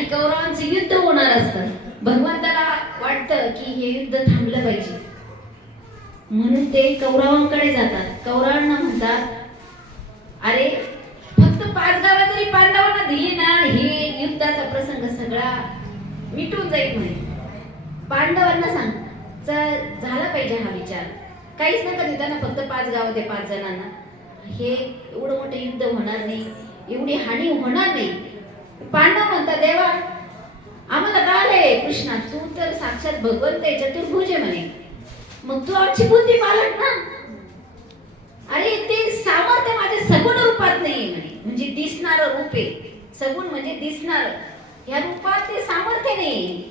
आणि कौरवांचं युद्ध होणार असतं. भगवंताला वाटतं की हे युद्ध थांबलं पाहिजे, म्हणून ते कौरवांकडे जातात. कौरवांना म्हणतात, अरे फक्त 5 गावं जरी पांडवांना दिली ना, हे युद्धाचा प्रसंग सगळा मिटून जाईल म्हणे. पांडवांना सांग झाला पाहिजे हा विचार, काहीच नका देऊ त्यांना, फक्त 5 गावं दे 5 जणांना. हे एवढं मोठं युद्ध होणार नाही, एवढी हानी होणार नाही. पांडव म्हणतात, देवा आम्हाला कळालंय कृष्णा, तू तर साक्षात भगवंत आहे, चतुर्भुज आहे म्हणे, मग तू आमची बुद्धी पालट ना. अरे ते सामर्थ्य माझ्या सगुण रूपात नाहीये म्हणे, म्हणजे दिसणार रूप आहे. सगुण म्हणजे दिसणार, या रूपात ते सामर्थ्य नाही,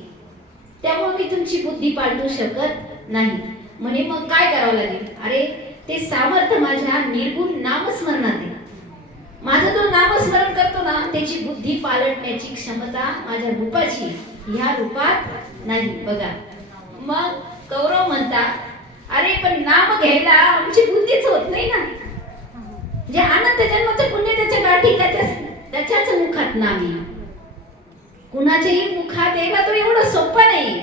त्यामुळे मी तुमची बुद्धी पालटू शकत नाही म्हणे. मग काय करावं लागेल? अरे ते सामर्थ्य माझ्या निर्गुण नामस्मरणात आहे. माझा जो नामस्मरण करतो ना, त्याची बुद्धी पालटण्याची क्षमता माझ्या रूपाची, ह्या रूपात नाही. बघा, मग कौरव म्हणतात, अरे पण नाम घ्यायला आमची बुद्धीच होत नाही ना. जे आनंद जन्माचं पुण्य त्याच्या गाठी, त्याच्याच मुखात नाम आहे. कुणाच्याही मुखात यायला तो एवढा सोपा नाही,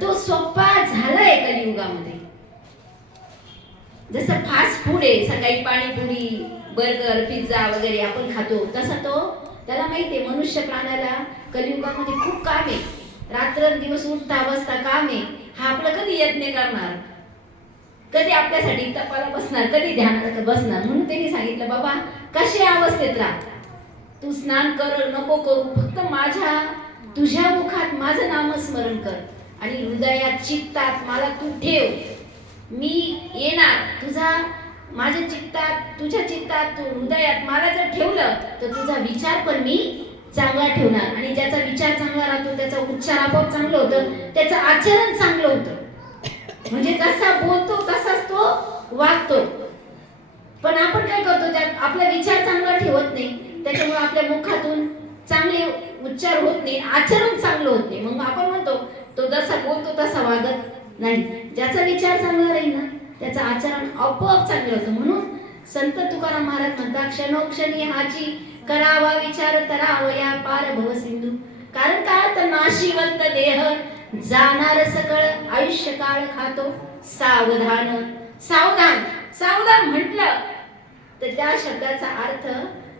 तो सोपा झालाय कलियुगामध्ये. जसं फास्ट फूड आहे, सकाळी पाणीपुरी, बर्गर, पिझ्झा वगैरे आपण खातो, तसा तो त्याला माहिती आहे मनुष्य प्राण्याला कलियुगामध्ये खूप काम आहे, रात्रंदिवस उठता बसता काम आहे. हा आपलं कधी यत्न करणार, कधी आपल्यासाठी तपाला बसणार, कधी ध्यानात बसणार. म्हणून त्यांनी सांगितलं, बाबा कशा अवस्थेत राहा, तू स्नान कर नको करू, फक्त माझ्या तुझ्या मुखात माझं नामस्मरण कर आणि हृदयात चित्तात मला तू ठेव. मी येणार तुझा, माझ्या चित्तात, तुझ्या चित्तात, तू हृदयात मला जर ठेवलं तर तुझा विचार पण मी चांगला ठेवणार. आणि ज्याचा विचार चांगला राहतो त्याचा उच्चार आपोआप चांगलं होतं, त्याचं आचरण चांगलं होतं. म्हणजे जसा बोलतो तसाच तो वागतो. पण आपण काय करतो, त्यात आपला विचार चांगला ठेवत नाही, त्याच्यामुळे आपल्या मुखातून चांगले उच्चार होत नाही, आचरण चांगलं होत नाही. मग आपण म्हणतो तो जसा बोलतो तसा वागत नाही. ज्याचा विचार चांगला राहील ना, त्याचं आचरण आपोआप चांगलं होतं. म्हणून संत तुकाराम महाराज म्हणतात, क्षणोक्षणी हाची करावा विचार तरावया पार भव सिंधू. कारण काय, तर नाशिवंत देह जाणार सकळ आयुष्य काळ खातो सावधान. सावधान सावधान म्हटलं तर त्या शब्दाचा अर्थ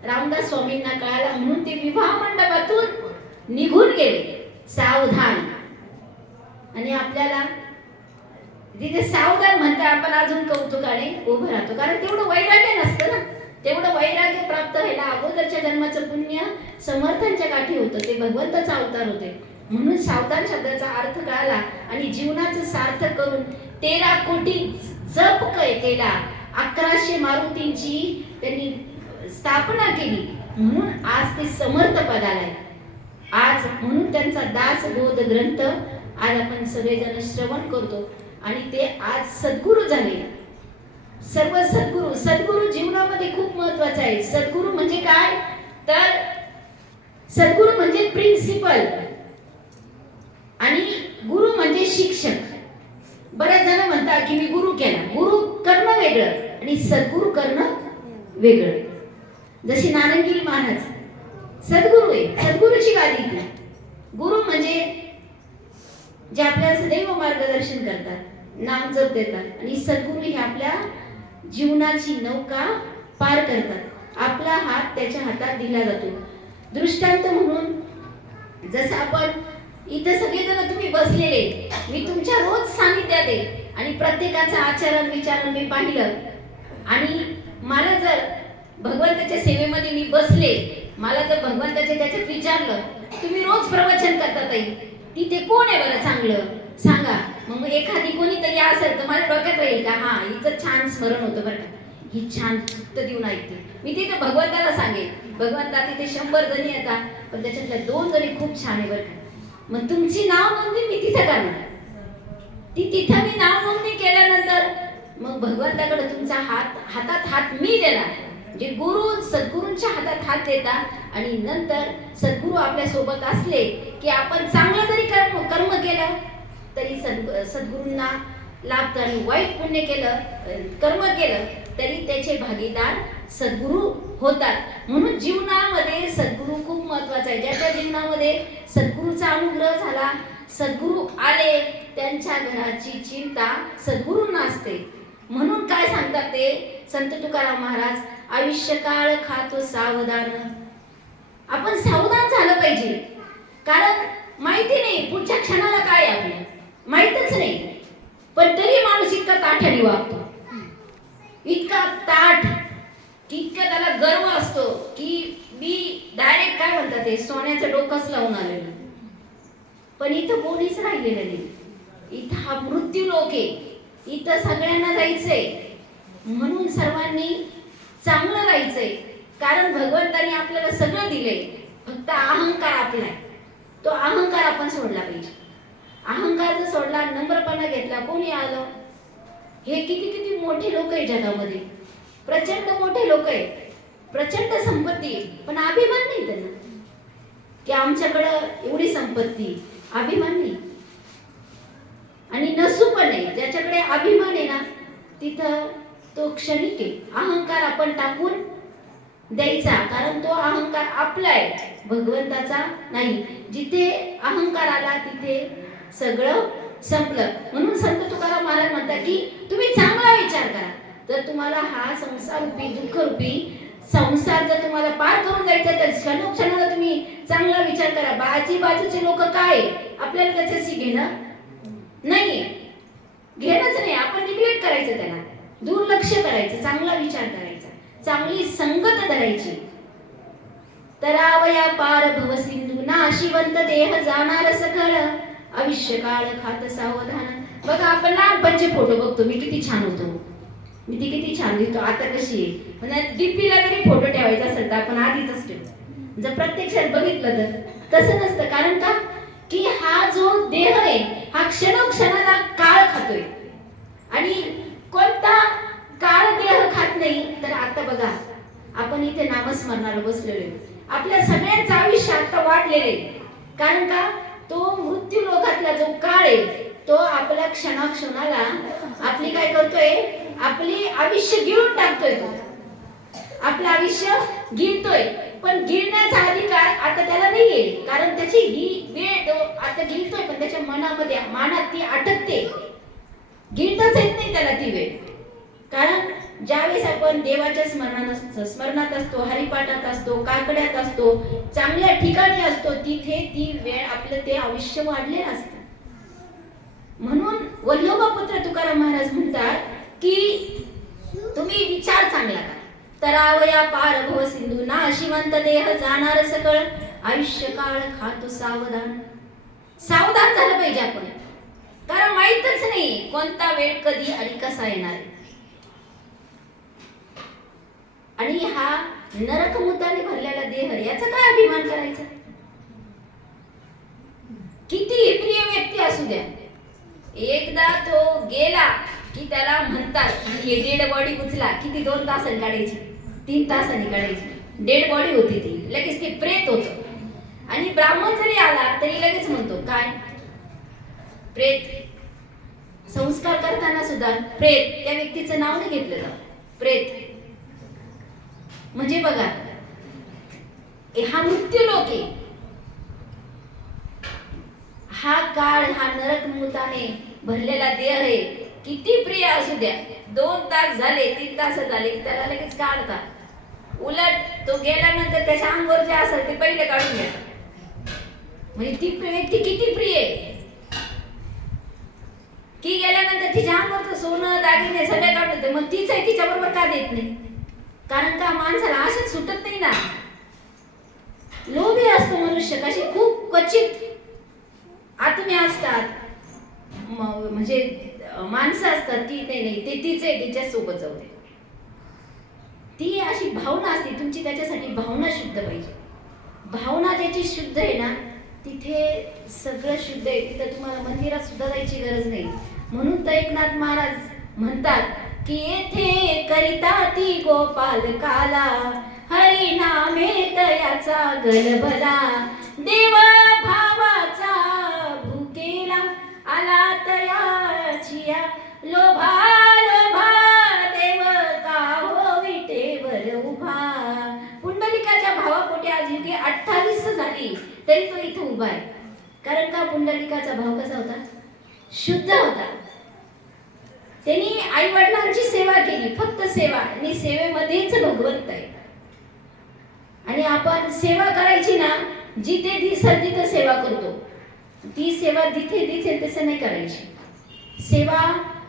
रामदास स्वामींना कळाला, म्हणून ते विवाह मंडपातून निघून गेले सावधान. आणि आपल्याला तिथे सावधान म्हणता आपण अजून कौतुकाने उभं राहतो, कारण तेवढं वैराग्य नसतं ना. तेवढं वैराग्य प्राप्त व्हायला अगोदरच्या जन्माचं पुण्य समर्थांच्या गाठी होतं, ते भगवंताचा अवतार होते. म्हणून सावधान शब्दाचा अर्थ कळाला आणि जीवनाचं सार्थक करून 13 कोटी जप केला, 1100 मारुतींची त्यांनी स्थापना केली. म्हणून आज ते समर्थ पदाला आहे. आज म्हणून त्यांचा दासबोध ग्रंथ आज आपण सगळेजण श्रवण करतो आणि ते आज सद्गुरू झाले. सर्व सद्गुरू, सद्गुरू जीवनामध्ये खूप महत्वाचा आहे. सद्गुरू म्हणजे काय, तर सद्गुरू म्हणजे प्रिन्सिपल आणि गुरु म्हणजे शिक्षक. बरेच जण म्हणतात की मी गुरु केला, गुरु करणं वेगळं आणि सद्गुरू करणं वेगळं. जशी नारायणगिरी महाराज सद्गुरू आहे, सद्गुरूची गादी ती. गुरु म्हणजे जे आपल्याला सदैव मार्गदर्शन करतात, नाम जप देतात, आणि सद्गुरू हे आपल्या जीवनाची नौका पार करतात. आपला हात त्याच्या हातात दिला जातो. दृष्टांत म्हणून जसं आपण इथं सगळेजण तुम्ही बसलेले, मी तुमच्या रोज सानिध्यात आहे आणि प्रत्येकाचं आचरण विचारण मी पाहिलं, आणि मला जर भगवंताच्या सेवेमध्ये मी बसले, मला जर भगवंताच्या त्याच्यात विचारलं, तुम्ही रोज प्रवचन करता ताई, तिथे कोण आहे बरं चांगलं सांगा. मग एखादी कोणीतरी असेल तर माझ्या डोक्यात राहील का, हा हिचं छान स्मरण होतं बरं का, ही छान चित्त देऊन ऐकते. मी तिथे भगवंताला सांगेन, भगवंता तिथे 100 जणी येतात पण त्याच्यातल्या 2 जणी खूप छान आहे बरं का. मग तुमची नाव नोंदणी मी तिथं करणार. तिथं मी नाव नोंदणी केल्यानंतर मग भगवंताकडे तुमचा हातात हात मी देणार. म्हणजे गुरु सद्गुरूंच्या हातात हात देतात आणि नंतर सद्गुरू आपल्या सोबत असले की आपण चांगलं जरी कर्म केलं तरी सद्गुरूंना लाभतं, आणि वाईट पुण्य केलं कर्म केलं तरी त्याचे भागीदार सद्गुरू होतात. म्हणून जीवनामध्ये सद्गुरू खूप महत्वाचा आहे. ज्याच्या जीवनामध्ये सद्गुरूचा अनुग्रह झाला, सद्गुरू आले, त्यांच्या घराची चिंता सद्गुरूंना असते. म्हणून काय सांगतात ते संत तुकाराम महाराज, आयुष्य काळ खातो सावधान. आपण सावधान झालं पाहिजे, कारण माहिती नाही पुढच्या क्षणाला काय आहे आपल्या, माहीतच नाही. पण तरी माणूस इतका ताठ्याने वागतो, इतका ताठ की इतका त्याला गर्व असतो की मी डायरेक्ट काय म्हणतात ते सोन्याचं डोकंच लावून आलेलं. पण इथं कोणीच राहिलेलं नाही. इथं हा मृत्यू लोक आहे, इथं सगळ्यांना जायचंय. म्हणून सर्वांनी चांगलं राहायचंय, कारण भगवंतानी आपल्याला सगळं दिलंय. फक्त अहंकार आपला आहे, तो अहंकार आपण सोडला पाहिजे. अहंकार जर सोडला, नम्रपणा घेतला, कोणी आलं. हे किती किती मोठे लोक आहे जगामध्ये, प्रचंड मोठे लोक आहे, प्रचंड संपत्ती, पण अभिमान नाही त्यांना की आमच्याकडं एवढी संपत्ती. अभिमान नाही आणि नसू पण नाही. ज्याच्याकडे अभिमान आहे ना, तिथं तो क्षणिक आहे. अहंकार आपण टाकून द्यायचा, कारण तो अहंकार आपला आहे, भगवंताचा नाही. जिथे अहंकार आला तिथे सगळं संपलं. म्हणून संत तुकाराम महाराज म्हणतात की तुम्ही चांगला विचार करा. जर तुम्हाला हा संसार रूपी दुःख रूपी संसार जर तुम्हाला पार करून जायचा, तर क्षणोक्षणाला तुम्ही चांगला विचार करा. बाजूचे लोक काय, आपल्याला त्याच्याशी घेणं नाहीये, घेणंच नाही. आपण निग्लेक्ट करायचं, त्याला दुर्लक्ष करायचं, चांगला विचार करायचा, चांगली संगत धरायची. तरावया पार भव सिंधू, नाशिवंत देह जाणार सखळ, आयुष्य काळ खात सावधान. बघा आपण लहानपणचे फोटो बघतो, मी किती छान होतो, मी ती किती छान दिसतो, आता कशी आहे. म्हणजे डीपीला जरी फोटो ठेवायचा असेल तर आपण आधीच ठेवतो. जर प्रत्यक्षात बघितलं तर तसं नसतं. कारण का की हा जो देह आहे हा क्षणोक्षणाला काळ खातोय, आणि कोणता काळ देह खात नाही. तर आता बघा आपण इथे नामस्मरणाला बसलेलो, आपल्या सगळ्यांचं आयुष्य आता वाढलेलं आहे. कारण का तो मृत्यू लोकातला जो काळ आहे तो आपल्या क्षणाक्षणाला आपली काय करतोय, आपली आयुष्य गिळून टाकतोय. तो आपलं आयुष्य गिळतोय, पण गिळण्याचा अधिकार आता त्याला नाहीये. कारण त्याची ही वेळ तो आता गिळतोय, पण त्याच्या मनात ती अटकते, गिळताच येत नाही त्याला ती वेळ. कारण ज्यावेळेस आपण देवाच्या स्मरणात असतो, हरिपाठात असतो, काकड्यात असतो, चांगल्या ठिकाणी असतो, तिथे ती वेळ आपलं ते आयुष्य वाढलेलं असतं. म्हणून वल्लोबापुत्र तुकाराम महाराज म्हणतात की तुम्ही विचार चांगला करा. तरावया पार भव सिंधू, नाशिवंत देह जाणार सकळ, आयुष्य काळ खातो सावधान. सावधान झालं पाहिजे आपण, कारण माहीतच नाही कोणता वेळ कधी आणि कसा येणार आहे. आणि हा नरकमुताने भरलेला देह, याचा काय अभिमान करायचा. किती प्रिय व्यक्ती असू द्या, एकदा तो गेला की त्याला म्हणतात हे डेड बॉडी उचला. किती 2 तासांनी काढायची, 3 तासांनी काढायची डेड बॉडी होती ती, लगेच ते प्रेत होतं. आणि ब्राह्मण जरी आला तरी लगेच म्हणतो काय प्रेत. संस्कार करताना सुद्धा प्रेत त्या व्यक्तीचं नाव नाही घेतलं जात, प्रेत. म्हणजे बघा हा मृत्यू लोक आहे, हा काळ, हा नरकमुताने भरलेला देह आहे. किती प्रिय असू द्या, 2 तास झाले, 3 तास झाले, त्याला लगेच काढतात. उलट तो गेल्यानंतर त्याच्या अंगावर जे असेल ते पहिले काढून घ्या. म्हणजे ती व्यक्ती किती प्रिय आहे की गेल्यानंतर तिच्या अंगावरचं सोनं दागिने सगळे काढून देते. मग तीच आहे, तिच्या बरोबर का देत नाही. कारण का माणसाला असेच सुटत नाही ना, लोभी असतो मनुष्य. कशी खूप क्वचित आत्मे असतात, म्हणजे माणसं असतात की नाही ते तीच आहे, तिच्या सोबत जाऊ दे. ती अशी भावना असते तुमची, त्याच्यासाठी भावना शुद्ध पाहिजे. भावना ज्याची शुद्ध आहे ना, तिथे सगळं शुद्ध आहे. तिथे तुम्हाला मंदिरात सुद्धा जायची गरज नाही. म्हणून तर एकनाथ महाराज म्हणतात की येथे करिता ती गोपाल काला, हरी नामे तयाचा गलबला, देव भावाचा भुकेला आला तयाचिया, लोभा लोभा देव का हो विटेवर उभा. पुंडलिकाच्या भावापोटी आज युगे 28 झाली झाली तरी तो इथं उभा आहे. कारण का पुंडलिकाचा भाव कसा होता? शुद्ध होता. त्यांनी आई वडिलांची सेवा केली, फक्त सेवा, आणि सेवेमध्येच भगवंत आहे. आणि आपण सेवा करायची ना, जिथे दिसेल तिथे सेवा करतो. ती सेवा जिथे दिसेल तसं नाही करायची. सेवा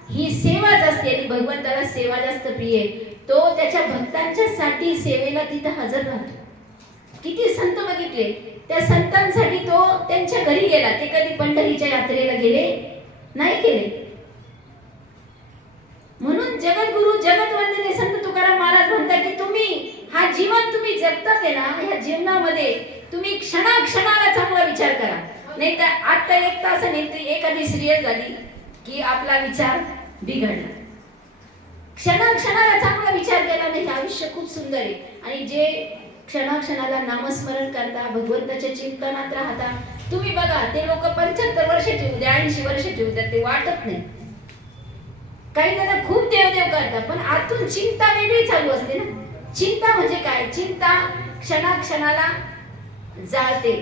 ही सेवाच असते आणि भगवंताला सेवा जास्त प्रिय आहे. तो त्याच्या भक्तांच्या साठी सेवेला तिथं हजर राहतो. किती संत बघितले, त्या संतांसाठी तो त्यांच्या घरी गेला. ते कधी पंढरीच्या यात्रेला गेले नाही गेले. म्हणून जगद्गुरु जगतवंदने संत तुकाराम महाराज म्हणतात की तुम्ही हा जीवन तुम्ही जगतात आहे ना, ह्या जीवनामध्ये तुम्ही क्षणाक्षणाला चांगला विचार करा. नाही तर आता 1 तासाने एखादी सिरियल झाली की आपला विचार बिघडला. क्षणाक्षणाला चांगला विचार केला नाही, आयुष्य खूप सुंदर आहे. आणि जे क्षणाक्षणाला नामस्मरण करता, भगवंताच्या चिंतनात राहता, तुम्ही बघा ते लोक 75 वर्ष ठेवू द्या, 80 वर्ष ठेवू द्या, ते वाटत नाही. काही जण खूप देवदेव करतात पण आतून चिंता वेगळी चालू असते ना. चिंता म्हणजे काय? चिंता क्षणाक्षणाला जाळते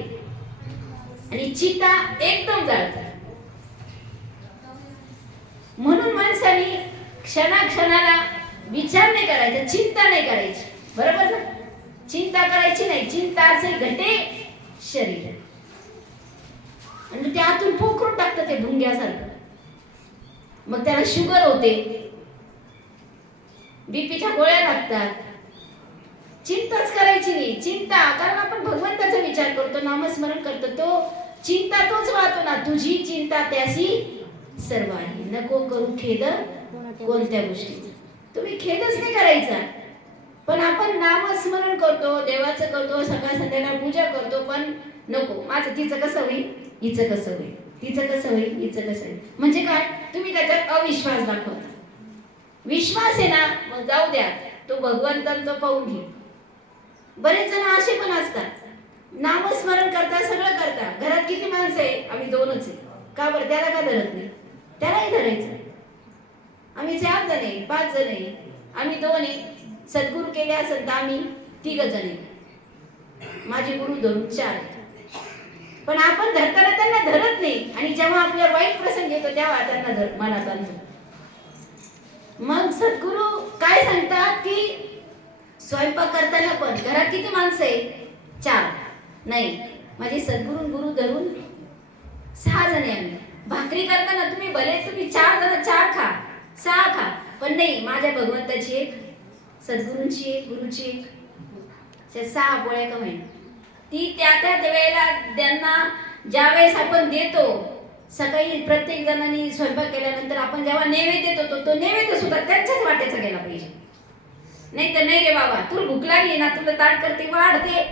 आणि चिता एकदम जाळते. म्हणून माणसाने क्षणाक्षणाला विचार नाही करायचा, चिंता नाही करायची. बरोबर ना? चिंता करायची नाही. चिंता असे घटे शरीर आणि ते आतून पोखरून टाकतं ते भुंग्यासारखं. मग त्याला शुगर होते, बीपीच्या गोळ्या लागतात. चिंताच करायची नाही. चिंता, कारण आपण भगवंताचा विचार करतो, नामस्मरण करतो, तो चिंता तोच वाहतो ना, तुझी चिंता त्यासी सर्व आहे. नको करू खेद कोणत्या गोष्टीचा. तुम्ही खेदच नाही करायचा. पण आपण नामस्मरण करतो, देवाचं करतो, सकाळ संध्याकाळ पूजा करतो, पण नको माझं तिचं कसं होईल, हिचं कसं होईल, तिचं कसं होईल, हिचं कसं होईल. म्हणजे काय? तुम्ही त्याच्यात अविश्वास दाखवता. विश्वास आहे ना, मग जाऊ द्या, तो भगवंतांचं पाहून घे. बरेच जण असे पण असतात, नामस्मरण करता, सगळं करता, घरात किती माणसं आहे? आम्ही 2च आहे. का बरं? त्याला का धरत नाही? त्यालाही धरायचं. आम्ही 4 जण आहे, 5 जण आहे, आम्ही 2 आहे. सद्गुरू केले असेल तर आम्ही 3 जण आहे. माझे गुरु धरून 4. पण आपण धरताना त्यांना धरत नाही आणि जेव्हा आपल्या वाईट प्रसंग येतो तेव्हा त्यांना मनात आणतो. मग सद्गुरू काय सांगतात की स्वयंपाक करताना पण घरात किती माणसं आहे? 4. नाही, माझे सद्गुरू गुरु धरून 6 जण आहे आम्ही. भाकरी करताना तुम्ही भले तुम्ही 4 जण 4 खा, 6 खा, पण नाही, माझ्या भगवंताची एक, सद्गुरूंची एक, गुरुची एक, 6 पोळ्या कमाई. ती त्या वेळेला त्यांना ज्या वेळेस आपण देतो, सकाळी प्रत्येक जणांनी स्वयंपाक केल्यानंतर आपण जेव्हा नैवेद्य देतो, तो नैवेद्य सुद्धा त्यांच्याच वाट्याचा गेला पाहिजे. नाही तर नाही रे बाबा, तुला भूक लागली ना, तुला ताट करते, वाढते,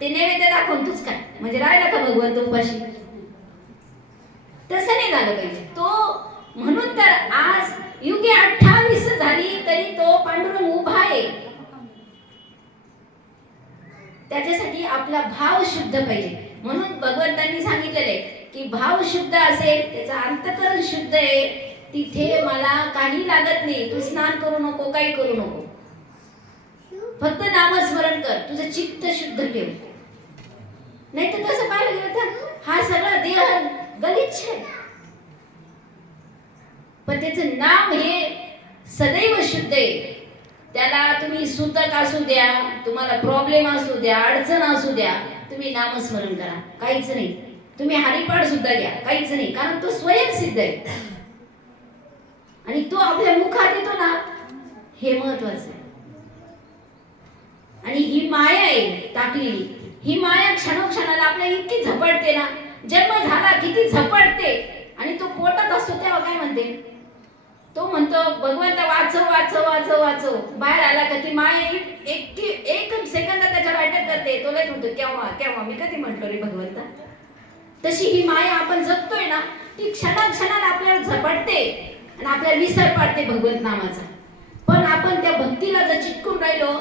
ते नैवेद्य दाखवून तूच काय, म्हणजे राहिला का भगवंत उपाशी? तसं नाही झालं पाहिजे. तो म्हणून तर आज युगे 28 झाली तरी तो पांडुरंग उभा आहे. त्याच्यासाठी आपला भाव शुद्ध पाहिजे. म्हणून भगवंतांनी सांगितलेले की भाव शुद्ध असेल, त्याचा अंतःकरण शुद्ध आहे, तिथे मला काही लागत नाही. तू स्नान करू नको, काही करू नको, फक्त नामस्मरण कर, तुझं चित्त शुद्ध ठेव. नाही तर कसं पाहायला गेलं तर हा सगळा देह गलिच्छ आहे, पण त्याचं नाम हे सदैव शुद्ध आहे. त्याला तुम्ही सूतक असू द्या, तुम्हाला प्रॉब्लेम असू द्या, अडचण असू द्या, तुम्ही नामस्मरण करा, काहीच नाही. तुम्ही हरिपाठ सुद्धा घ्या, काहीच नाही, कारण तो स्वयंसिद्ध आहे आणि तो आपल्या मुखात येतो ना, हे महत्वाचं आहे. आणि ही माया आहे टाकलेली, ही माया क्षणोक्षणाला आपल्याला इतकी झपडते ना, जन्म झाला किती झपडते. आणि तो पोटात असतो तेव्हा काय म्हणते? तो म्हणतो भगवंत वाचव वाचव वाचव वाचव. बाहेर आला का ती माया एक सेकंदात त्याच्या वाटेत करते. तो लय म्हणतो केव्हा केव्हा, मी कधी म्हटलो रे भगवंता. तशी ही माया आपण जगतोय ना, ती क्षणाक्षणाला आपल्याला झपटते आणि आपल्याला विसर पाडते भगवंत नामाचा. पण आपण त्या भक्तीला जर चिटकून राहिलो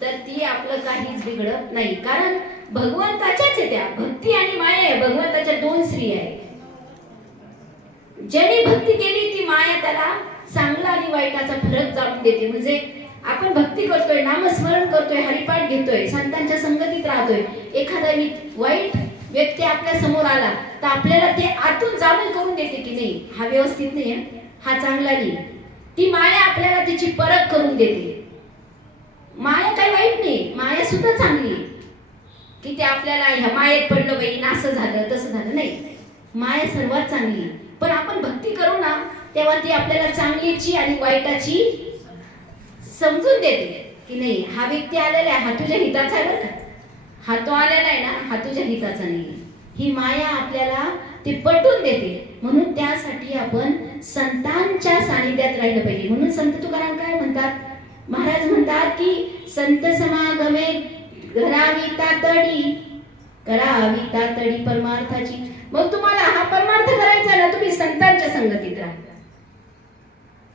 तर ती आपलं काहीच बिघडत नाही, कारण भगवंताच्याच आहे त्या. भक्ती आणि माया आहे, भगवंताच्या 2 स्त्री आहे. ज्याने भक्ती केली ती माया त्याला चांगला आणि वाईटाचा फरक जाणून देते. म्हणजे आपण भक्ती करतोय, नामस्मरण करतोय, हरिपाठ घेतोय, संतांच्या संगतीत राहतोय, एखादा वाईट व्यक्ती आपल्या समोर आला तर आपल्याला ते आतून जाणून करून देते की नाही हा व्यवस्थित नाही, हा चांगला नाही. ती माया आपल्याला तिची परख करून देते. माया काही वाईट नाही, माया सुद्धा चांगली आहे. की ते आपल्याला ह्या मायेत पडलं बाई, असं झालं तसं झालं, नाही, माया सर्वात चांगली. पण आपण भक्ती करू ना तेव्हा ती आपल्याला चांगलीची आणि वाईटाची समजून देते की नाही हा व्यक्ती आलेला आहे, हा तुझ्या हिताचा आहे बरं का, हा तो आलेला आहे ना, हा तुझ्या हिताचा नाही. ही माया आपल्याला ती पटवून देते. म्हणून त्यासाठी आपण संतांच्या सानिध्यात राहिलं पाहिजे. म्हणून संत तुकाराम काय म्हणतात, महाराज म्हणतात की संत समागमे घरावी तातडी, करावी तातडी परमार्थाची. मग तुम्हाला हा परमार्थ करायचा ना, तुम्ही संतांच्या संगतीत राहा.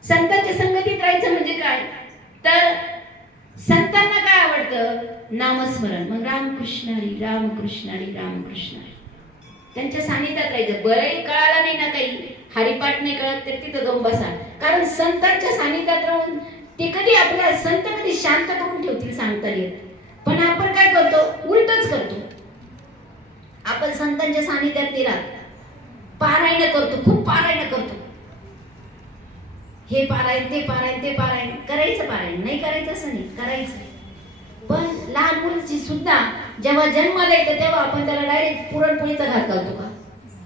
संतांच्या संगतीत राहायचं म्हणजे काय, तर संतांना काय आवडतं, नामस्मरण. मग रामकृष्ण हरी रामकृष्ण हरी रामकृष्ण हरी, त्यांच्या सानिध्यात राहायचं. बरंही कळालं नाही ना काही, हरिपाठ नाही कळत तर तिथं जाऊन बसा. कारण संतांच्या सानिध्यात राहून ते कधी आपल्या संत कधी शांत करून ठेवतील सांगता येत. पण आपण काय करतो, उलटच करतो. आपण संतांच्या सानिध्यात नाही राहत, पारायण करतो, खूप पारायण करतो. हे पारायण, ते पारायण, ते पारायण करायचं, पारायण नाही करायचं असं नाही, करायचं. पण लहान मुलीची सुद्धा जेव्हा जन्माला येतं तेव्हा आपण त्याला डायरेक्ट पुरणपोळीचा घात घालतो का,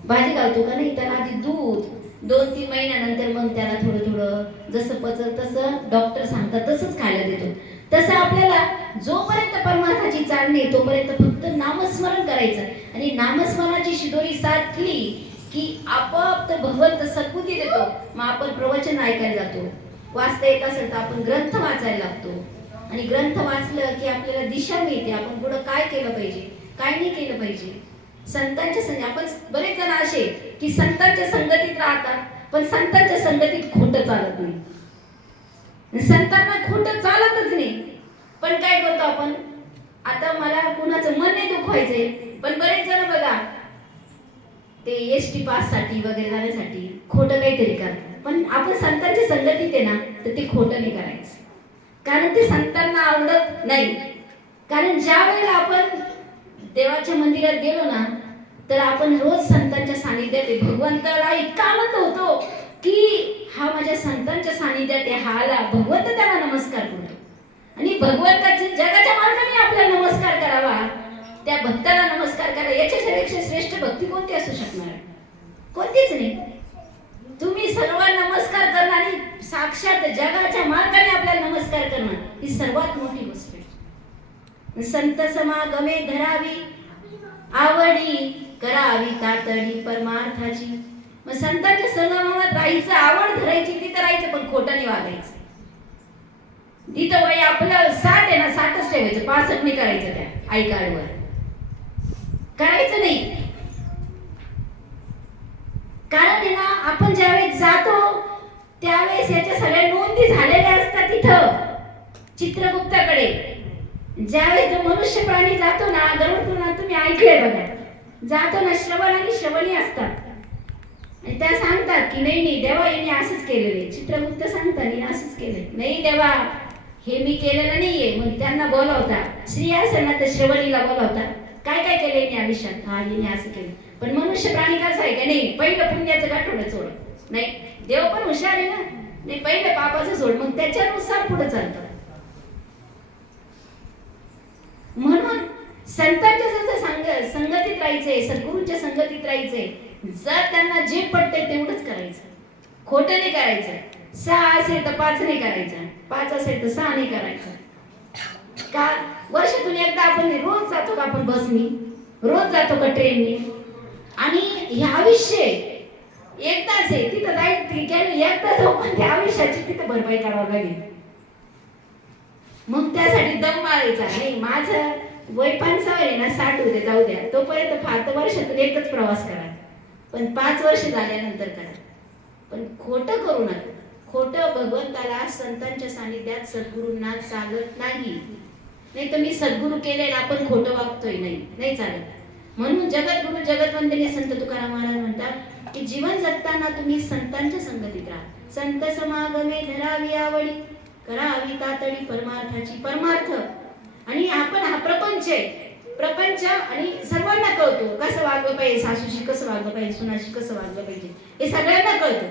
भाजी घालतो का, नाही. त्याला आधी दूध, 2-3 महिन्यानंतर मग त्याला थोडं थोडं जसं पचल तसं डॉक्टर सांगतात तसंच खायला देतो. तसं आपल्याला जोपर्यंत परमार्थाची चाल नाही तोपर्यंत फक्त नामस्मरण करायचं. आणि नामस्मरणाची शिदोरी साधली की आपोआप भगवंत सद्बुद्धी देतो. मग आपण प्रवचन ऐकायला जातो, वाचता येत असेल तर आपण ग्रंथ वाचायला लागतो. आणि ग्रंथ वाचलं की आपल्याला दिशा मिळते, आपण पुढं काय केलं पाहिजे, काय नाही केलं पाहिजे. संतांच्या संगतीत, आपण बरेच जण असे की संतांच्या संगतीत राहतात पण संतांच्या संगतीत खोटं चालत नाही, संतांना खोटं चालतच नाही. पण काय करतो आपण, आता मला कुणाचं मन नाही दुखवायचंय, पण बरेच जण बघा ते एसटी पास साठी वगैरे जाण्यासाठी खोटं काहीतरी करतात. पण आपण संतांच्या संगतीत आहे ना तर ते खोटं नाही करायचं, कारण ते संतांना आवडत नाही. कारण ज्या वेळेला आपण देवाच्या मंदिरात गेलो ना तर आपण रोज संतांच्या सानिध्यात भगवंताला इतका आनंद होतो की हा माझ्या संतांच्या सानिध्यात आहे, हा आला, भगवंत त्याला नमस्कार करतो. आणि भगवंताचे जगाच्या मार्गाने आपल्याला नमस्कार करावा, त्या भक्ताला नमस्कार करा, याच्यापेक्षा श्रेष्ठ भक्ती कोणती असू शकणार, कोणतीच नाही. तुम्ही सर्व नमस्कार करणारी साक्षात जगाच्या मार्गाने आपल्याला नमस्कार करणं ही सर्वात मोठी गोष्ट आहे. संत समागमे धरावी आवडी, करावी तातडी परमार्थाची. मग संतांच्या संगमात राहायचं, आवड धरायची, तिथं राहायचं, पण खोटं नाही वागायचं. तिथं वय आपलं 60 आहे ना, 60च ठेवायचं, 65 नाही करायचं. त्या आई कार्डवर करायचं नाही. कारण आहे ना, आपण ज्यावेळेस जातो त्यावेळेस याच्या सगळ्या नोंदी झालेल्या असतात तिथं चित्रगुप्ताकडे. ज्यावेळेस जो मनुष्य प्राणी जातो ना, गरुड तुम्ही ऐकलंय बघा, जातो ना, श्रवण आणि श्रवणी असतात आणि त्या सांगतात की नाही नाही देवा यांनी असंच केलेलं, चित्रगुप्त सांगतात यांनी असंच केलंय, नाही देवा हे मी केलेलं नाहीये. मग त्यांना बोलावता, स्त्री असेल ना तर श्रवणीला बोलावता, काय काय केलंय यांनी आयुष्यात, हा यांनी असं केलं. पण मनुष्य प्राणी कसं आहे का, नाही पहिलं पुण्याचं गाठोडं सोड, नाही देव पण हुशार आहे ना, नाही पहिलं पापाचं सोड, मग त्याच्यानुसार पुढे चालतं. म्हणून संतांच्या संगतीत राहायचंय, सद्गुरूंच्या संगतीत राहायचंय. जर त्यांना जे पटतंय तेवढंच करायचं, खोटं नाही करायचं. 6 असेल तर 5 नाही करायचं, 5 असेल तर 6 नाही करायचं. का वर्षातून एकदा आपण रोज जातो का, आपण बसनी रोज जातो का, ट्रेननी, आणि हे आयुष्य एकदाच आहे, तिथं जायचं एकदा जाऊ, पण त्या आयुष्याची तिथं भरपाई करावं लागेल. मग त्यासाठी दम मारायचा नाही. माझं वय 55 आहे ना, 60 होते जाऊ द्या, तोपर्यंत फार तर वर्षातून एकच प्रवास करा, पण 5 वर्ष झाल्यानंतर करा. पण खोटं करू नका. खोटं भगवंताला संतांच्या सानिध्यात सद्गुरूंना चालत नाही. नाही तर मी सद्गुरू केले ना, आपण खोटं वागतोय, नाही चालत. म्हणून जगद्गुरु जगतवंदनीय संत तुकाराम महाराज म्हणतात की जीवन जगताना तुम्ही संतांच्या संगतीत राहा. संत समागमे धरावी आवडी, करावी तातडी परमार्थाची. परमार्थ आणि आपण हा प्रपंच आहे. प्रपंच आणि सर्वांना कळतो कसं वागलं पाहिजे, सासूशी कसं वागलं पाहिजे, सुनाशी कसं वागलं पाहिजे, हे सगळ्यांना कळतं.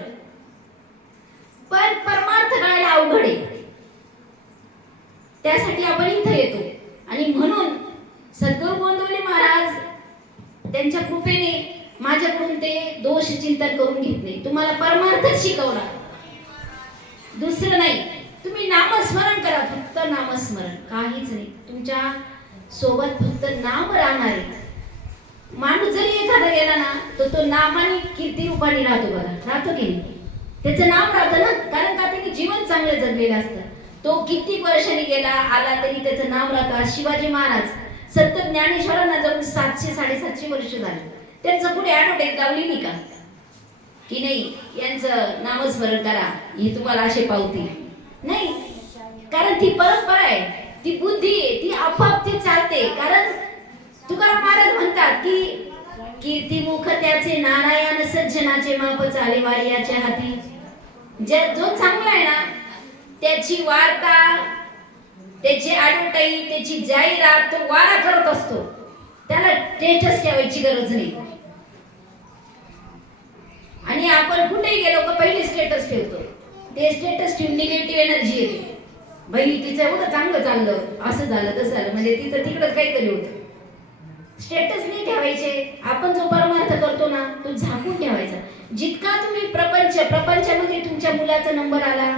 पण परमार्थ कळायला अवघड आहे. त्यासाठी आपण इथं येतो. आणि म्हणून सद्गुरू गोंदवले महाराज त्यांच्या कृपेने माझ्याकडून ते दोष चिंतन करून घेतले. तुम्हाला परमार्थच शिकवला, दुसरं नाही. तुम्ही नामस्मरण करा, फक्त नामस्मरण, काहीच नाही. तुमच्या सोबत फक्त नाम राहणार आहे. माणूस जरी एखादा गेला ना तर तो नामाने कीर्ती रूपाने राहतो. बघा, राहतो की नाही? त्याचं नाम राहतं ना, कारण का त्याने जीवन चांगलं जगलेलं असतं. तो किती वर्षांनी गेला आला तरी त्याचं नाम राहतं. आज शिवाजी महाराज संत ज्ञानेश्वरांना जाऊन 700-750 वर्ष झाले. त्यांचं पुढे ॲडव्हर्टाईज लावली नाही का की नाही यांचं नामस्मरण करा, हे तुम्हाला असे पावतील? नाही, कारण ती परंपरा आहे, ती बुद्धी आहे, ती आपोआप ती चालते. कारण तुकाराम महाराज म्हणतात की कीर्तिमुख त्याचे नारायण, सज्जनाचे माप चाले वारियाच्या हाती. जो चांगला आहे ना त्याची वार्ता, त्याची ॲडव्हर्टाईज, त्याची जाहिरात तो वारा करत असतो. त्याला स्टेटस ठेवायची गरज नाही. आणि आपण कुठेही गेलो का पहिले स्टेटस ठेवतो. ते स्टेटस ठेवून निगेटिव्ह एनर्जी येते. बाई तिचं एवढं चांगलं चाललं, असं झालं तसं झालं, म्हणजे तिचं तिकडंच काहीतरी होतं. स्टेटस नाही ठेवायचे. आपण जो परमार्थ करतो ना तो झाकून ठेवायचा. जितका तुम्ही प्रपंचामध्ये तुमच्या मुलाचा नंबर आला,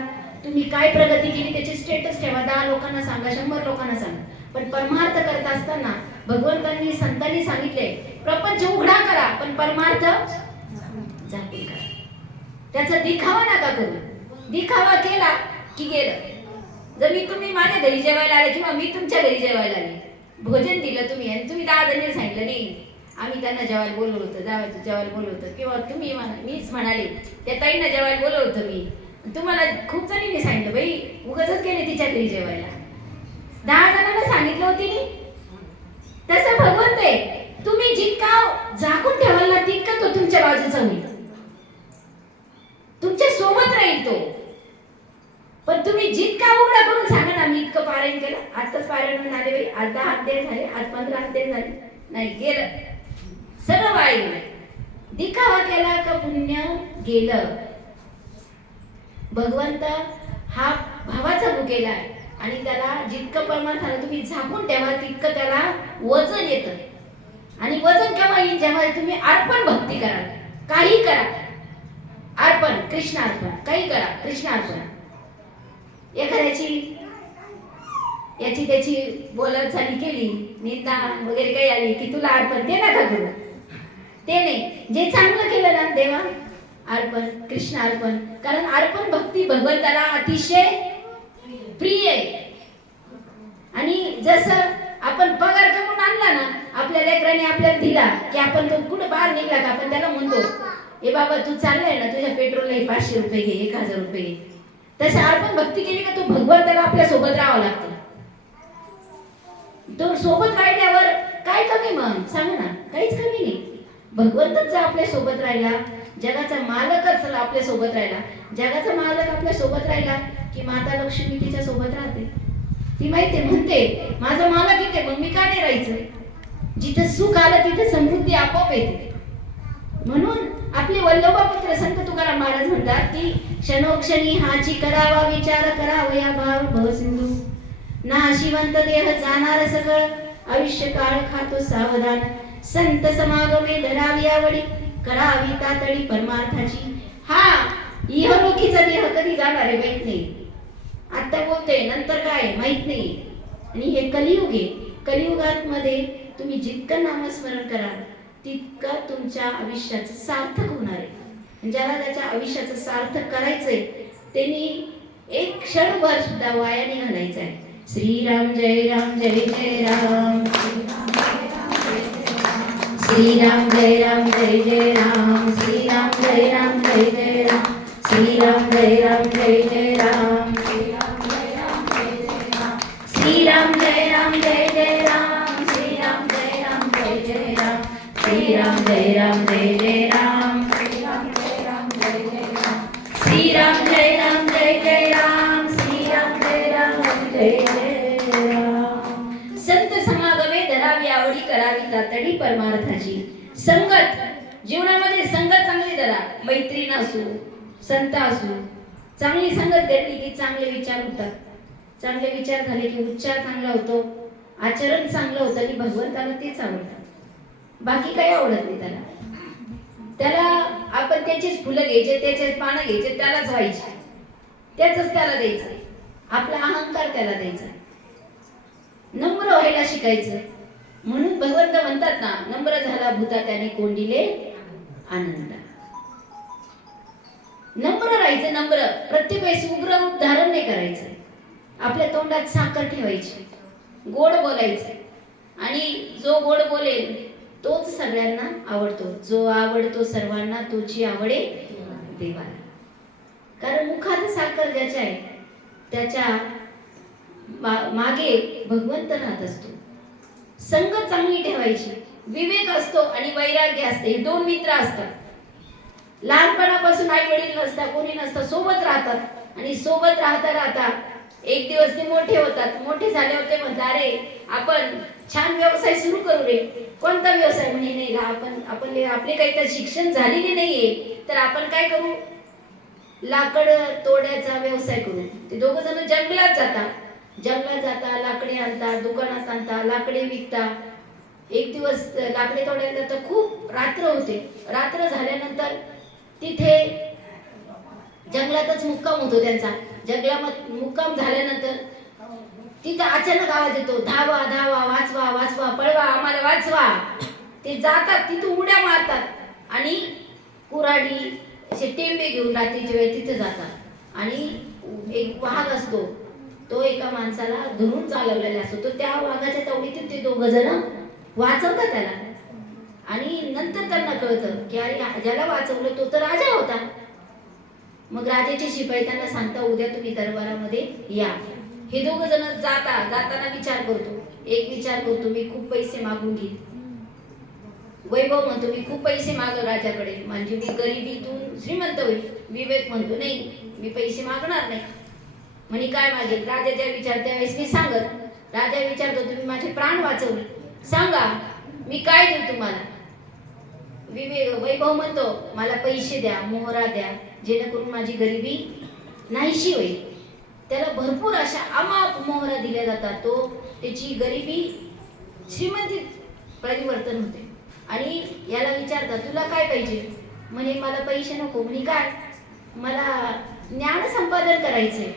तुम्ही काय प्रगती केली त्याची स्टेटस ठेवा. 10 लोकांना सांगा, 100 लोकांना सांगा. पण परमार्थ करत असताना भगवंतांनी संतांनी सांगितले प्रपंच उघडा करा पण परमार्थ झाकून करा. त्याचा दिखावा नका करू. दिखावा केला की गेलं. जर तुम्ही माझ्या घरी जेवायला आले किंवा मी तुमच्या घरी जेवायला आले, भोजन दिलं तुम्ही आणि तुम्ही 10 जणी सांगितलं नाही आम्ही त्यांना जेवायला बोलवलं होतं, जावायचं जेवायला बोलवलं होतं, किंवा तुम्ही मीच म्हणाले त्या ताईंना जेवायला बोलवलं होतं मी, तुम्हाला खूप जणींनी सांगितलं बाई उगाचच गेले तिच्या घरी जेवायला, 10 जणांना सांगितलं होती मी. तसं भगवंत आहे. तुम्ही जितका झाकून ठेवाल ना तितका तो तुमच्या बाजूचा होईल, तुमच्या सोबत राहील तो. पण तुम्ही जितका उघडा करून सांगा ना मी इतकं पारायण केलं, आताच पारायण म्हणून आले बाई, आज 10 अध्याय झाले, आज 15 अध्याय झाले, नाही गेलं, सगळं वाया गेलं. दिखावा केला का पुण्य गेलं. भगवंत हा भावाचा भुकेला आहे आणि त्याला जितकं परमार्थाला तुम्ही झाकून ठेवा तितकं त्याला वजन येतं. आणि वजन केव्हा येईल? जेव्हा तुम्ही अर्पण भक्ती कराल. काही करा, अर्पण कृष्ण अर्पण, काही करा कृष्ण अर्पण. एखाद्याची याची त्याची बोलचाली केली, निंदा वगैरे काही आली की तुला अर्पण, ते नका करू. ते नाही, जे चांगलं केलं ना देवा अर्पण, कृष्ण अर्पण. कारण अर्पण भक्ती भगवंताला अतिशय प्रिय आहे. आणि जसं आपण पगार कमवून आणला ना आपल्या लेकरांनी आपल्याला दिला की आपण तो कुठं बाहेर निघला का आपण त्याला म्हणतो ए बाबा तू चाललाय ना तुझ्या पेट्रोलला 500 रुपये घे, 1000 रुपये घे. तसं अर्पण भक्ती केली का तो भगवंताला आपल्या सोबत राहावं लागतं. तो सोबत राहिल्यावर काय कमी मग सांग ना, काहीच कमी नाही. भगवंतच आपल्या सोबत राहिला, जगाचा मालकच आपल्या सोबत राहिला, जगाचा मालक आपल्या सोबत राहिला की माता लक्ष्मी तिच्या सोबत राहते. ती माहिती म्हणते माझा मालक इथे, मग मी का नाही राहायचं. जिथे सुख आलं तिथे समृद्धी आपोआप येते. म्हणून आपले वल्लभापुत्र संत तुकाराम महाराज म्हणतात की क्षणोक्षणी हाची करावा विचार करावया भाव भव सिंधू. नाशिवंत देह जाणार सकळ, आयुष्य काळ खातो सावधान. संत समागमे धरावी आवडी, करावी तातडी परमार्थाची. हा इहलोकीचा देह कधी जाणार आहे माहित नाही. आता बोलते नंतर काय माहित नाही. आणि हे कलियुग आहे. कलियुगात मध्ये तुम्ही जितकं नामस्मरण कराल तितकं तुमच्या आयुष्याचं सार्थक होणार आहे. ज्याला त्याच्या आयुष्याचं सार्थक करायचंय त्यांनी एक क्षणभर सुद्धा वाया नाही घालायचा आहे. श्रीराम जय राम जय जय राम, श्रीराम जय राम जय जय राम, श्रीराम जय राम जय जय राम, श्रीराम जय राम जय जय राम, श्रीराम जय राम जय जय राम, श्रीराम जय राम जय जय राम, श्रीराम जय राम जय जय राम, श्रीराम जय राम जय जय राम, श्रीराम जय राम जय जय राम, श्रीराम जय महत्वाची. संगत, जीवनामध्ये संगत चांगली धरा. मैत्रीण असू, संत असू, चांगली संगत घडली की चांगले विचार होतात. चांगले विचार झाले की उच्चार चांगला होतो, आचरण चांगलं होतं आणि भगवंताला तेच आवडतं. बाकी काही आवडत नाही त्याला. त्याला आपण त्याचीच फुलं घ्यायचे, त्याचेच पानं घ्यायचे, त्यालाच व्हायचे, त्याच त्याला द्यायचं. आपला अहंकार त्याला द्यायचा. नम्र व्हायला शिकायचं. म्हणून भगवंत म्हणतात ना, नम्र झाला भूता त्याने कोंडिले आनंद. नम्र राहायचं. नम्र, प्रत्येक वेळेस उग्र रूप धारण नाही करायचं. आपल्या तोंडात साखर ठेवायची, गोड बोलायचं. आणि जो गोड बोलेल तोच सगळ्यांना आवडतो. जो आवडतो सर्वांना तोची आवडे देवाला. कारण मुखात साखर ज्याच्या आहे त्याच्या मागे भगवंत राहत असतो. संगत चांगली ठेवायची. विवेक असतो आणि वैराग्य असते. हे दोन मित्र असतात. लहानपणापासून आई वडील नसतात, कोणी नसतं, सोबत राहतात. आणि सोबत राहता राहता एक दिवस ते मोठे होतात. मोठे झाल्यावर ते म्हणतात, अरे आपण छान व्यवसाय सुरू करू रे. कोणता व्यवसाय? म्हणे नाही आपण आपले काही तर शिक्षण झालेले नाहीये, तर आपण काय करू, लाकड तोड्याचा व्यवसाय करू. ते दोघं जण जंगलात जाता, लाकडे आणतात, दुकानात आणतात, लाकडे विकता. एक दिवस लाकडे तोडायला तर खूप रात्र होते. रात्र झाल्यानंतर तिथे जंगलातच मुक्काम होतो त्यांचा. जंगलात मुक्काम झाल्यानंतर तिथं अचानक आवाज येतो, धावा धावा, वाचवा वाचवा, पळवा, आम्हाला वाचवा. ते जातात, तिथून उड्या मारतात आणि कुऱ्हाडी असे टेंबे घेऊन रात्रीच्या वेळी तिथे जातात. आणि एक वाघ असतो, तो एका माणसाला धरून चालवलेला असतो. तो त्या वाघाच्या तावडीतून ते दोघं जण वाचवतात त्याला. आणि नंतर त्यांना कळतं की अरे ज्याला वाचवलं तो तर राजा होता. मग राजाचे शिपाई त्यांना सांगता, उद्या तुम्ही दरबारामध्ये या. हे दोघं जण जाताना विचार करतो. एक विचार करतो, मी खूप पैसे मागून घेईन. वैभव म्हणतो, मी खूप पैसे मागल राजाकडे, म्हणजे मी गरिबीतून श्रीमंत होईल. विवेक म्हणतो, नाही, मी पैसे मागणार नाही. म्हणे काय मागेल? राजा ज्या विचार त्यावेळेस मी सांगत. राजा विचारतो, तुम्ही माझे प्राण वाचवले, सांगा मी काय देऊ तुम्हाला. वैभव म्हणतो, मला पैसे द्या, मोहरा द्या, जेणेकरून माझी गरिबी नाहीशी होईल. त्याला भरपूर अशा अमाप मोहरा दिल्या जातात. तो त्याची गरिबी श्रीमंतीत परिवर्तन होते. आणि याला विचारतात, तुला काय पाहिजे? म्हणे मला पैसे नको. म्हणे काय? मला ज्ञान संपादन करायचंय,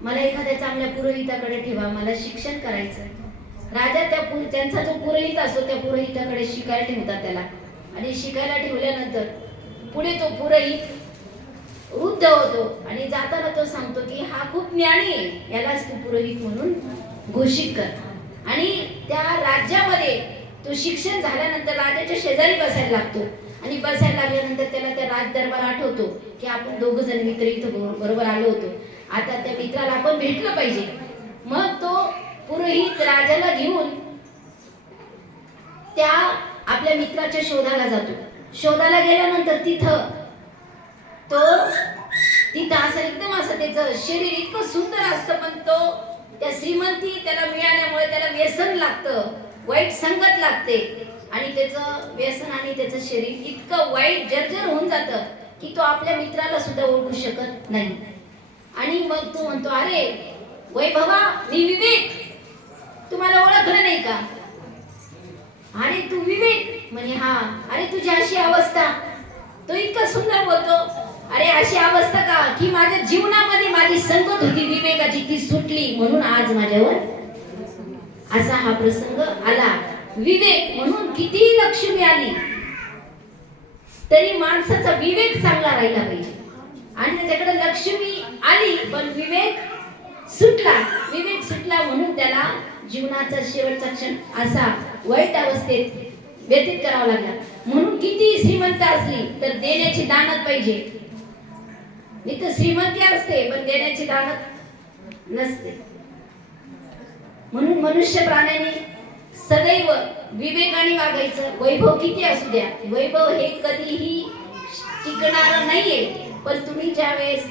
मला एखाद्या चांगल्या पुरोहिताकडे ठेवा, मला शिक्षण करायचं. राजा त्यांचा जो पुरोहित असतो त्या पुरोहिताकडे शिकायला ठेवतात त्याला. आणि शिकायला ठेवल्यानंतर पुढे तो पुरोहित वृद्ध होतो आणि जाताना तो सांगतो की हा खूप ज्ञानी आहे, यालाच तू पुरोहित म्हणून घोषित कर. आणि त्या राज्यामध्ये तो शिक्षण झाल्यानंतर राजाच्या शेजारी बसायला लागतो. आणि बसायला लागल्यानंतर त्याला त्या राजदरबार आठवतो की आपण दोघं जण मित्र इथं बरोबर आलो होतो, आता त्या मित्राला आपण भेटलं पाहिजे. मग तो पुरोहित राजाला घेऊन त्या आपल्या मित्राच्या शोधाला जातो. शोधाला गेल्यानंतर तिथं असं एकदम असं त्याचं शरीर इतकं सुंदर असतं, पण तो त्या श्रीमंती त्याला मिळाल्यामुळे त्याला व्यसन लागतं, वाईट संगत लागते. आणि त्याचं व्यसन आणि त्याचं शरीर इतकं वाईट जर्जर होऊन जातं की तो आपल्या मित्राला सुद्धा ओळखू शकत नाही. आणि मग तो म्हणतो, अरे वैभवा, मी विवेक, तुम्हाला ओळखलं नाही का? अरे तू विवेक? म्हणे हा. अरे तुझी अशी अवस्था? तो इतका सुंदर बोलतो, अरे अशी अवस्था का की माझ्या जीवनामध्ये माझी संगत होती विवेकाची, ती सुटली, म्हणून आज माझ्यावर असा हा प्रसंग आला. विवेक म्हणून किती लक्ष्मी आली तरी माणसाचा विवेक चांगला राहिला पाहिजे. आणि त्याच्याकडे लक्ष्मी आली पण विवेक सुटला. विवेक सुटला म्हणून त्याला जीवनाचा शेवटचा क्षण असा वाईट अवस्थेत व्यतीत करावा लागला. म्हणून किती श्रीमंत असली तर देण्याची दानत पाहिजे. मी तर श्रीमंती असते पण देण्याची दानत नसते. म्हणून मनुष्य प्राण्याने सदैव विवेकाने वागायचं. वैभव किती असू द्या, वैभव हे कधीही टिकणार नाहीये. पण तुम्ही ज्या वेळेस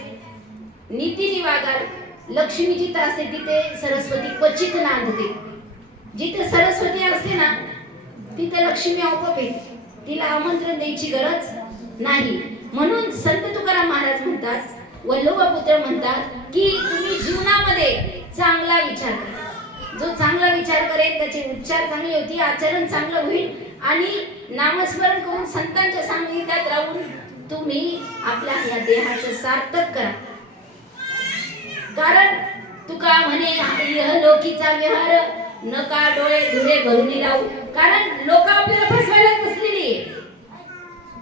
नीतीने वागाल, लक्ष्मी जिथं असते तिथे सरस्वती क्वचित नांदते. जिथे सरस्वती असते ना तिथे लक्ष्मी आपोआप येते, तिला आमंत्रण द्यायची गरज नाही. म्हणून संत तुकाराम महाराज म्हणतात, वल्लोबापुत्र म्हणतात की तुम्ही जीवनामध्ये चांगला विचार करा. जो चांगला विचार करेल त्याचे उच्चार चांगले होतील, आचरण चांगलं होईल आणि नामस्मरण करून संतांच्या सान्निध्यात राहून तुम्ही आपल्या या देहाचं सार्थक करा. कारण तुका म्हणे इहलोकीचा विहार नका डोळे धुळे भरून राहू. कारण लोक आपल्याला फसवायला बसलेली आहे,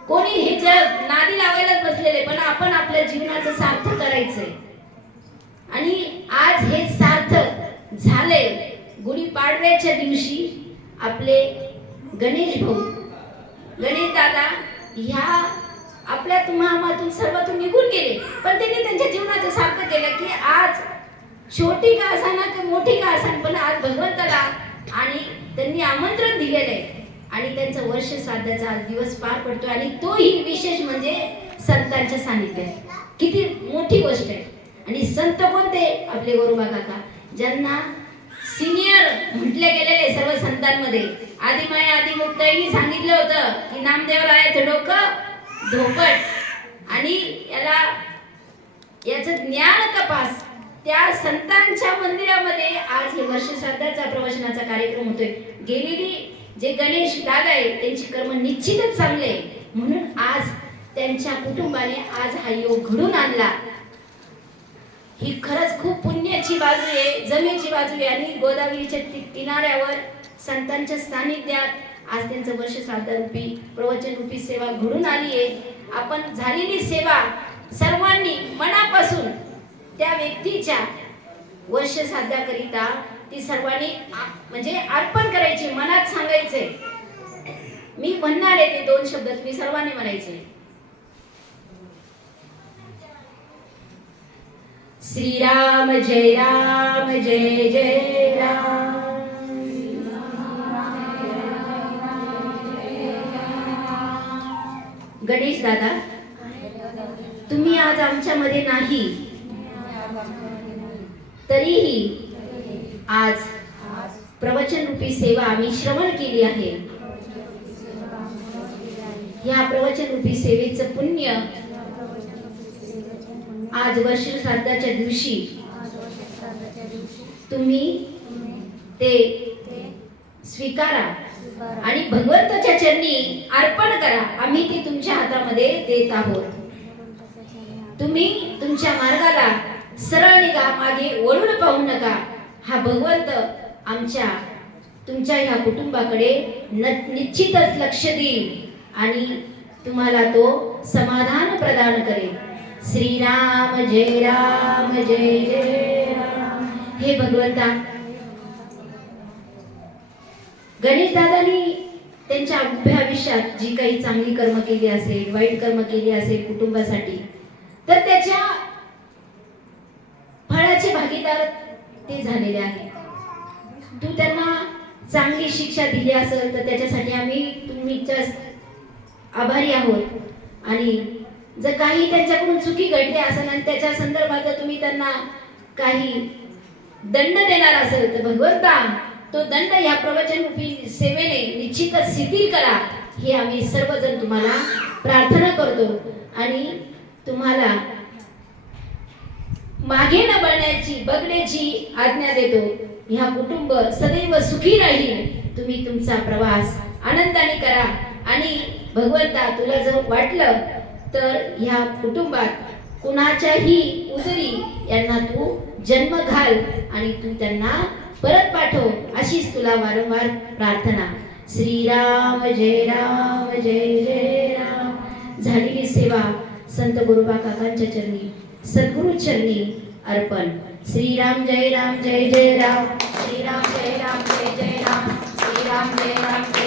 कोणी हे जग नादी लावायलाच बसलेले, पण आपण आपल्या जीवनाचं सार्थक करायचंय. आणि आज हे सार्थक झाले. गुढीपाडव्याच्या दिवशी आपले गणेश भाऊ, गणेश दादा ह्या आपल्या तुम्हामातून सर्वातून निघून गेले, पण त्यांनी त्यांच्या जीवनाचं सार्थक केलं की आज छोटी का असाना की मोठी का असाना, पण आज भगवंताला आणि त्यांनी आमंत्रण दिलेलं आहे आणि त्यांचं वर्ष श्राद्धाचा आज दिवस पार पडतो. आणि तोही विशेष म्हणजे संतांच्या सानिध्यात. किती मोठी गोष्ट आहे. आणि संत कोणते? आपले गोरोबा काका, ज्यांना सिनियर म्हटले गेलेले सर्व संतांमध्ये. आदिमाय आदिमुक्ताईंनी सांगितलं होतं की नामदेवरायाचं डोकं धोपट आणि याचं ज्ञान तपास. त्या संतांच्या मंदिरामध्ये आज हे वर्ष श्राद्धाचा प्रवचनाचा कार्यक्रम होतोय. गेलेली जे गणेश दादा आहे त्यांची कर्म निश्चितच चांगले आहे, म्हणून आज त्यांच्या कुटुंबाने आज हा योग घडून आणला. ही खरंच खूप पुण्याची बाजू आहे, जमेची बाजू आहे. आणि गोदावरीच्या किनाऱ्यावर संतांच्या सानिध्यात आज त्यांचं वर्ष श्राद्धारूपी प्रवचन रूपी सेवा घडून आली आहे. आपण झालेली सेवा सर्वांनी मनापासून त्या व्यक्तीच्या वर्ष श्राद्धाकरिता ती सर्वांनी म्हणजे अर्पण करायची, मनात सांगायचे. मी म्हणणार आहे ते 2 शब्द तुम्ही सर्वांनी म्हणायचे. श्रीराम जय राम जय जय राम. गणेश दादा, तुम्ही आज आमच्यामध्ये नाही, तरीही आज प्रवचन रूपी सेवा आम्ही श्रवण केली आहे. या प्रवचन रूपी सेवेचं पुण्य आज वर्ष श्राद्धाच्या दिवशी तुम्ही ते स्वीकारा आणि भगवंताच्या चरणी अर्पण करा. आम्ही ती तुमच्या हातामध्ये देत आहोत. तुम्ही तुमच्या मार्गाला सरळ निघा, मागे वळून पाहू नका. हा भगवंत तुमच्या ह्या कुटुंबाकडे निश्चितच लक्ष देईल आणि तुम्हाला तो समाधान प्रदान करेल. श्रीराम जय राम जय जय राम. हे भगवंता, गणेश दादांनी त्यांच्या उभ्या आयुष्यात जी काही चांगली कर्म केली असेल, वाईट कर्म केली असेल कुटुंबासाठी, तर त्याच्या फळाचे भागीदार ते झालेले आहेत. तू त्यांना चांगली शिक्षा दिली असेल तर त्याच्यासाठी आम्ही तुमच्या आभारी आहोत. आणि जर काही त्यांच्याकडून चुकी घडली असेल आणि त्याच्या संदर्भात तुम्ही त्यांना काही दंड देणार असेल तर भगवंता तो दंड या प्रवचन रूपी सेवेने निश्चितच शिथिल करा. हे आम्ही सर्वजण तुम्हाला प्रार्थना करतो आणि तुम्हाला मागे न बघण्याची आज्ञा देतो. ह्या कुटुंब सदैव सुखी राहील. तुम्ही तुमचा प्रवास आनंदाने करा. आणि भगवंता, तुला जर वाटलं तर ह्या कुटुंबात कुणाच्याही उदरी यांना तू जन्म घाल आणि तू त्यांना परत पाठव, अशीच तुला वारंवार प्रार्थना. श्रीराम जय राम जय जय राम. झालेली सेवा संत गुरुबा काकांच्या चरणी, सद्गुरु चरणी अर्पण. श्रीराम जय राम जय जय राम. श्रीराम जय राम जय जय राम. श्रीराम जय राम.